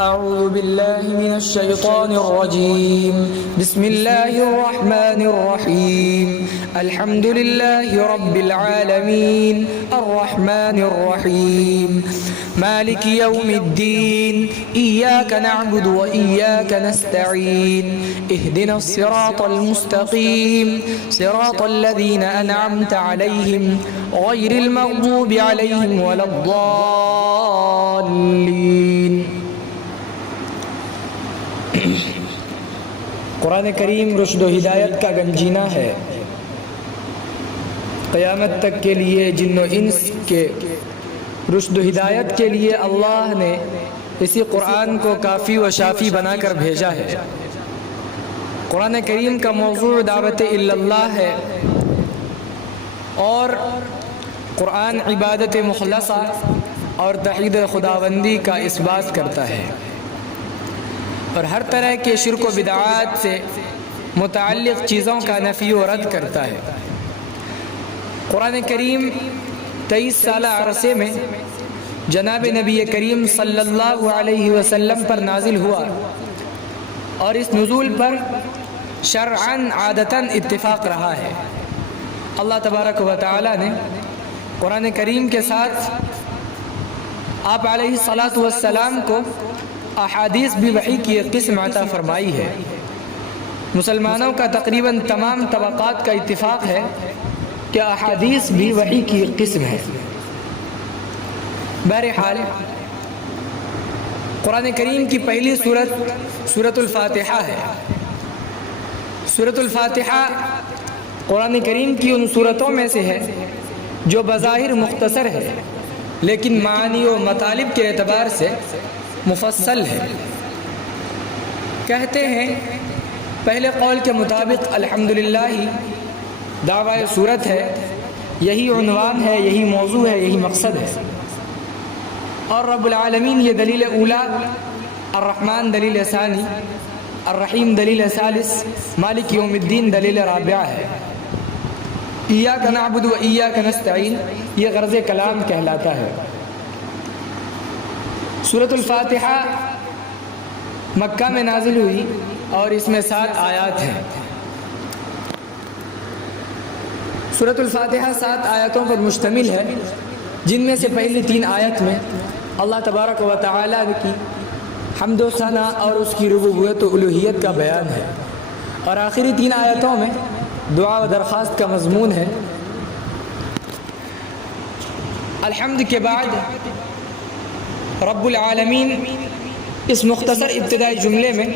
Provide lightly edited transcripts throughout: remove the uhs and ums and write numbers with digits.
أعوذ بالله من الشيطان الرجيم بسم الله الرحمن الرحيم الحمد لله رب العالمين الرحمن الرحيم مالك يوم الدين إياك نعبد وإياك نستعين اهدنا الصراط المستقيم صراط الذين أنعمت عليهم غير المغضوب عليهم ولا الضالين۔ قرآن کریم رشد و ہدایت کا گنجینہ ہے، قیامت تک کے لیے جن و انس کے رشد و ہدایت کے لیے اللہ نے اسی قرآن کو کافی و شافی بنا کر بھیجا ہے۔ قرآن کریم کا موضوع دعوت اللہ ہے اور قرآن عبادت مخلصہ اور توحید خداوندی کا اثبات کرتا ہے اور ہر طرح کے شرک و بدعات سے متعلق چیزوں کا نفی و رد کرتا ہے۔ قرآن کریم 23 سالہ عرصے میں جناب نبی کریم صلی اللہ علیہ وسلم پر نازل ہوا اور اس نزول پر شرعاً عادتاً اتفاق رہا ہے۔ اللہ تبارک و تعالی نے قرآن کریم کے ساتھ آپ علیہ الصلاۃ والسلام کو احادیث بھی وحی کی ایک قسم عطا فرمائی ہے۔ مسلمانوں کا تقریباً تمام طبقات کا اتفاق ہے کہ احادیث بھی وحی کی ایک قسم ہے۔ بہرحال قرآن کریم کی پہلی سورت سورۃ الفاتحہ ہے۔ سورۃ الفاتحہ قرآن کریم کی ان سورتوں میں سے ہے جو بظاہر مختصر ہے لیکن معانی و مطالب کے اعتبار سے مفصل ہے۔ کہتے ہیں پہلے قول کے مطابق الحمدللہ دعوی سورت ہے، یہی عنوان ہے، یہی موضوع ہے، یہی مقصد ہے۔ اور رب العالمین یہ دلیل اولا، الرحمن دلیل ثانی، الرحیم دلیل ثالث، مالک یوم الدین دلیل رابعہ ہے۔ ایاک نعبد و ایاک نستعین یہ غرض کلام کہلاتا ہے۔ سورۃ الفاتحہ مکہ میں نازل ہوئی اور اس میں 7 آیات ہیں۔ سورۃ الفاتحہ 7 آیتوں پر مشتمل ہے، جن میں سے پہلی 3 آیت میں اللہ تبارک و تعالی کی حمد و ثنا اور اس کی ربوبیت و الوہیت کا بیان ہے، اور آخری 3 آیتوں میں دعا و درخواست کا مضمون ہے۔ الحمد کے بعد رب العالمین اس مختصر ابتدائی جملے میں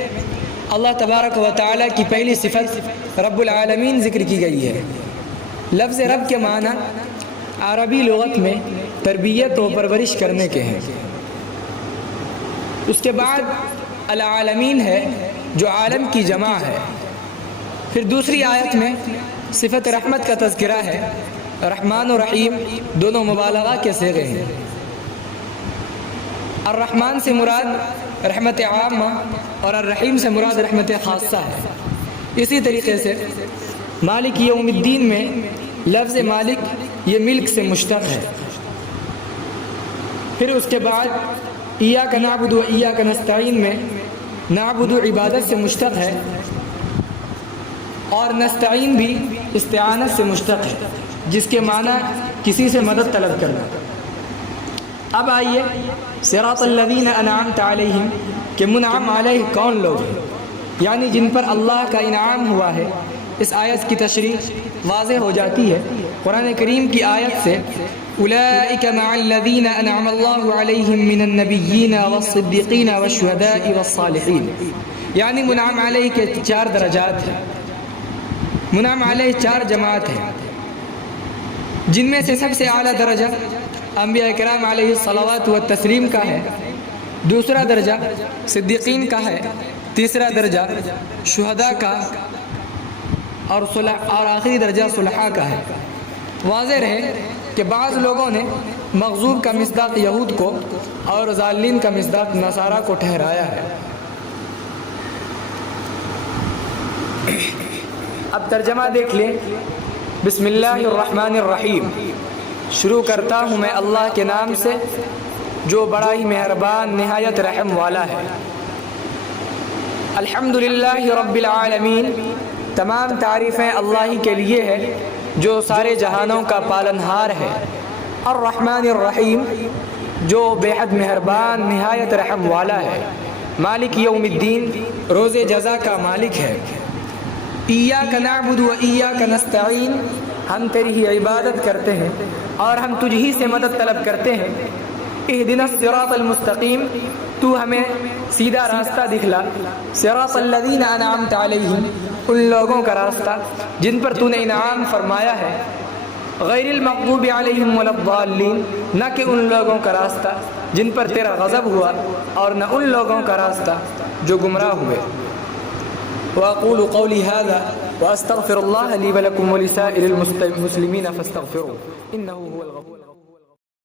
اللہ تبارک و تعالی کی پہلی صفت رب العالمین ذکر کی گئی ہے۔ لفظ رب کے معنی عربی لغت میں تربیت و پرورش کرنے کے ہیں۔ اس کے بعد العالمین ہے جو عالم کی جمع ہے۔ پھر دوسری آیت میں صفت رحمت کا تذکرہ ہے۔ رحمان و رحیم دونوں مبالغہ کے صیغے ہیں۔ الرحمن سے مراد رحمت عامہ اور الرحیم سے مراد رحمت خاصہ ہے۔ اسی طریقے سے مالک یوم الدین میں لفظ مالک یہ ملک سے مشتق ہے۔ پھر اس کے بعد ایاک نعبد و ایاک نستعین میں نعبد عبادت سے مشتق ہے اور نستعین بھی استعانت سے مشتق ہے، جس کے معنی کسی سے مدد طلب کرنا۔ اب آئیے صراط الذین انعمت علیہم کہ منعم علیہ کون لوگ ہیں، یعنی جن پر اللہ کا انعام ہوا ہے۔ اس آیت کی تشریح واضح ہو جاتی ہے قرآن کریم کی آیت سے، اولئک مع الذین انعم اللہ علیہم من النبیین والصدیقین والشہداء والصالحین، یعنی منعم علیہ کے 4 درجات ہیں۔ منعم علیہ 4 جماعت ہیں، جن میں سے سب سے اعلیٰ درجہ انبیاء کرام علیہ الصلوات والتسلیم کا ہے، دوسرا درجہ صدیقین کا ہے، تیسرا درجہ شہداء کا اور آخری درجہ صلحاء کا ہے۔ واضح رہے کہ بعض لوگوں نے مغضوب کا مصداق یہود کو اور ضالین کا مصداق نصارہ کو ٹھہرایا ہے۔ اب ترجمہ دیکھ لیں۔ بسم اللہ الرحمن الرحیم، شروع کرتا ہوں میں اللہ کے نام سے جو بڑا ہی مہربان نہایت رحم والا ہے۔ الحمدللہ رب العالمین، تمام تعریفیں اللہ ہی کے لیے ہے جو سارے جہانوں کا پالنہار ہے۔ الرحمن الرحیم، جو بے حد مہربان نہایت رحم والا ہے۔ مالک یوم الدین، روز جزا کا مالک ہے۔ ایاک نعبد و ایاک نستعین، ہم تیری ہی عبادت کرتے ہیں اور ہم تجھ ہی سے مدد طلب کرتے ہیں۔ اہدنا الصراط المستقیم، تو ہمیں سیدھا راستہ دکھلا۔ صراط الذین انعمت علیہم، ان لوگوں کا راستہ جن پر تو نے انعام فرمایا ہے۔ غیر المغضوب علیہم ولا الضالین، نہ کہ ان لوگوں کا راستہ جن پر تیرا غضب ہوا، اور نہ ان لوگوں کا راستہ جو گمراہ ہوئے۔ وأقول قولي هذا وأستغفر الله لي ولكم ولسائر المسلمين فاستغفروه إنه هو الغفور الرحيم۔